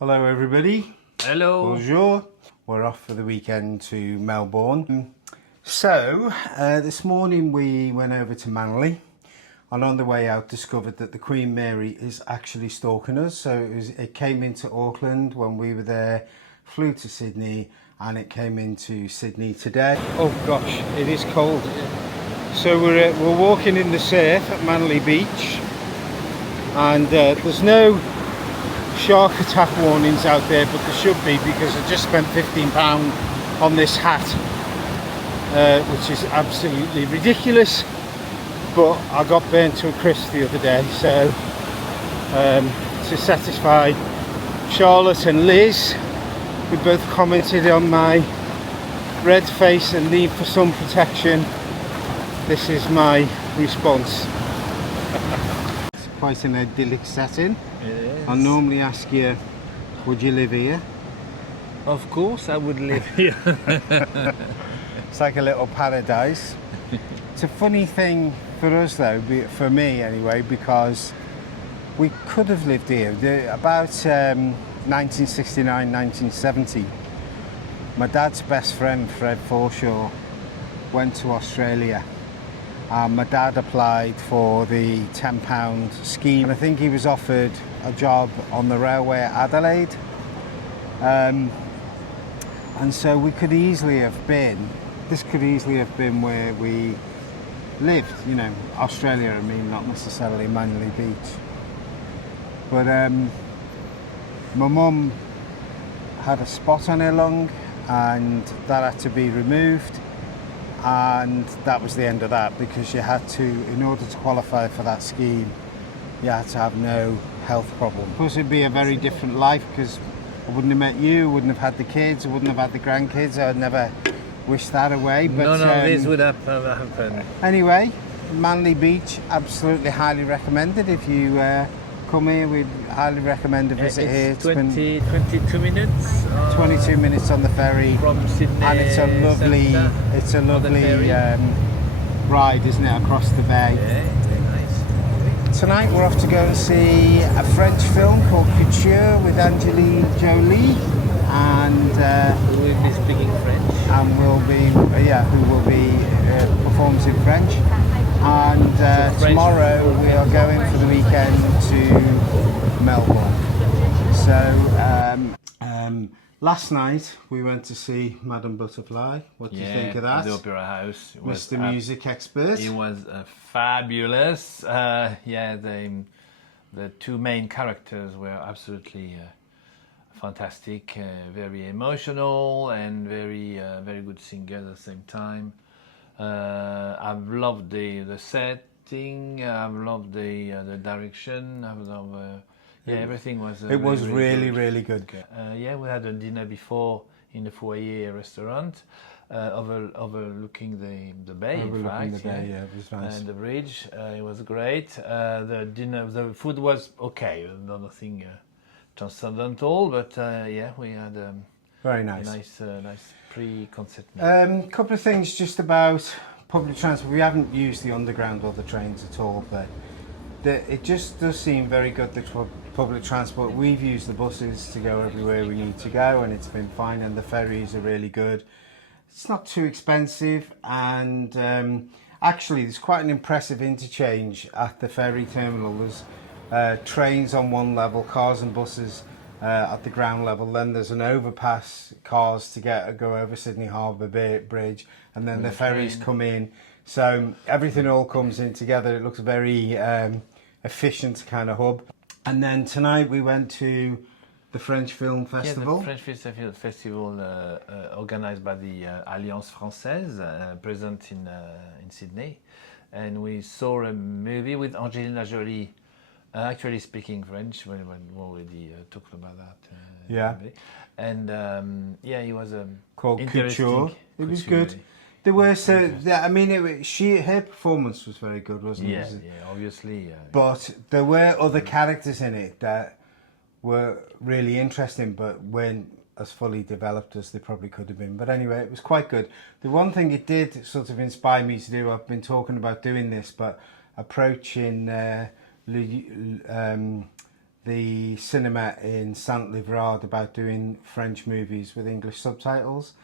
Hello everybody. Hello. Bonjour. We're off for the weekend to Melbourne. So this morning we went over to Manly, and on the way out discovered that the Queen Mary is actually stalking us. So it came into Auckland when we were there, flew to Sydney, and it came into Sydney today. Oh gosh, it is cold. So we're walking in the surf at Manly Beach, and there's no shark attack warnings out there, but there should be, because I just spent £15 on this hat, which is absolutely ridiculous, but I got burnt to a crisp the other day. So to satisfy Charlotte and Liz, who both commented on my red face and need for sun protection, this is my response. It's quite an idyllic setting. I normally ask you, would you live here? Of course I would live here. It's like a little paradise. It's a funny thing for us though, for me anyway, because we could have lived here. About 1969, 1970, my dad's best friend, Fred Forshaw, went to Australia. My dad applied for the £10 scheme. I think he was offered a job on the railway at Adelaide. And so we could easily have been, this could easily have been where we lived, you know, Australia, I mean, not necessarily Manly Beach. But my mum had a spot on her lung, and that had to be removed. And that was the end of that, because you had to, in order to qualify for that scheme, you had to have no health problem. Of course, it'd be a very different life, because I wouldn't have met you, I wouldn't have had the kids, I wouldn't have had the grandkids. I'd never wish that away. But none of this would have happened. Anyway, Manly Beach, absolutely highly recommended. If you come here, we'd highly recommend a visit here. It's 22 minutes. 22 minutes on the ferry from Sydney, and it's a lovely ride, isn't it, across the bay? Yeah, very nice. Tonight we're off to go and see a French film called Couture with Angelina Jolie, and who will be speaking French? And who will be performs in French. And tomorrow we are going for the weekend to Melbourne. So last night we went to see Madame Butterfly. What do you think of that? The Opera House. It Mr. Music Expert. It was fabulous. The two main characters were absolutely fantastic, very emotional, and very good singer at the same time. I've loved the setting. I've loved the direction. I've loved. Everything was. It was really good. We had a dinner before in the foyer restaurant, overlooking the bay. Overlooking the bay, yeah, it was nice. And the bridge, it was great. The food was okay, nothing transcendental, but we had very nice. A nice pre-concert A meal. couple of things just about public transport. We haven't used the underground or the trains at all, but it just does seem very good, the public transport. We've used the buses to go everywhere we need to go, and it's been fine, and the ferries are really good. It's not too expensive, and actually there's quite an impressive interchange at the ferry terminal. There's trains on one level, cars and buses at the ground level, then there's an overpass, cars to go over Sydney Harbour Bridge, and then the ferries come in. So everything all comes in together. It looks very efficient kind of hub. And then tonight we went to the French Film Festival. The French Film Festival organized by the Alliance Française, present in Sydney. And we saw a movie with Angelina Jolie, actually speaking French. We already talked about that. Movie. And it was called Couture. It was good. There were her performance was very good, wasn't it? Yeah, obviously. But there were other characters in it that were really interesting, but weren't as fully developed as they probably could have been. But anyway, it was quite good. The one thing it did sort of inspire me to do, I've been talking about doing this, but approaching the cinema in Saint Livrade about doing French movies with English subtitles,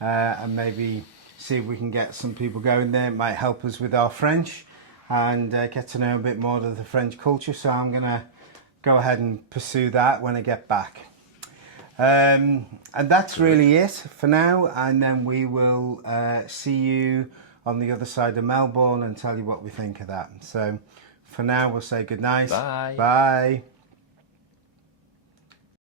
and maybe see if we can get some people going there. It might help us with our French and get to know a bit more of the French culture. So I'm going to go ahead and pursue that when I get back. And that's really it for now, and then we will see you on the other side of Melbourne and tell you what we think of that. So for now, we'll say good night. Bye. Bye.